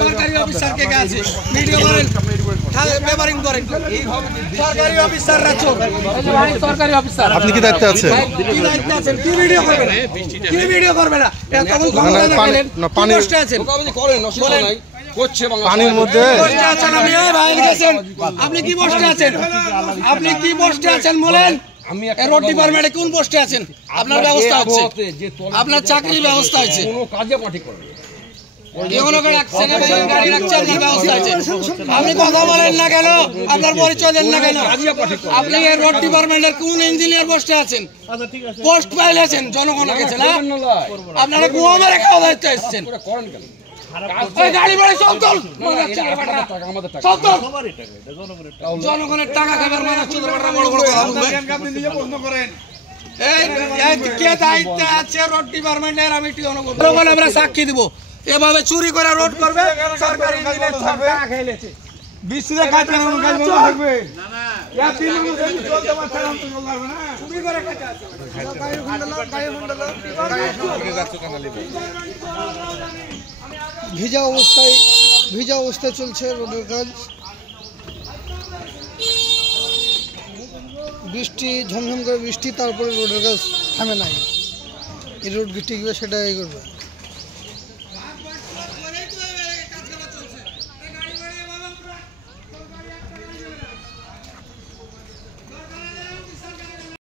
সরকারি অফিসার কে আছে ভিডিও করেন পেপারিং করেন সরকারি অফিসাররা চোর ভাই সরকারি অফিসার আপনি কি দায়িত্বে আছেন কি দায়িত্বে আছেন কি ভিডিও করবেন কি ভিডিও করবে না তখন ক্ষমতা দেখালেন পানি পোস্টে আছেন করেন অসুবিধা নাই করছে পানির মধ্যে পোস্টে আছেন আমি ভাই লিখেছেন আপনি কি পোস্টে আছেন আপনি কি পোস্টে আছেন বলেন রোড ডিপার্টমেন্টে কোন পোস্টে আছেন আপনার ব্যবস্থা হচ্ছে আপনার চাকরির ব্যবস্থা হচ্ছে কোনো কাজে পার্টি করবে আপনি কথা বলেন না কেন আপনার পরিচয় দেন না কেন আপনি রোড ডিপার্টমেন্টের কোন ইঞ্জিনিয়ার পোস্টে আছেন পোস্ট পাইলেছেন জনগণের কাছে না আপনারা গোয়া মেরে খাওয়া দায়িত্ব এসছেন গাড়ি বাড়ি জনগণের টাকা খাবার মানে বড় বড় কথা বলবেন কে দায়িত্বে আছে রোড ডিপার্টমেন্টের আমি জনগণ আমরা সাক্ষী দিব এভাবে চুরি করে রোড করবে সরকারি ইঞ্জিনিয়ার থাকবে খেলেছে বিসিতে কাজ করে কাজ বন্ধ থাকবে না না ইয়া তিন মিনিট চলতে পারছে না তো চলতে পারবে না চুরি করে কাজ আছে ভিজা অবস্থায় চলছে রোডের কাজ বৃষ্টি ঝমঝম করে বৃষ্টি তারপরে রোডের কাজ থামে নাই এই রোড গিয়ে সেটা করবে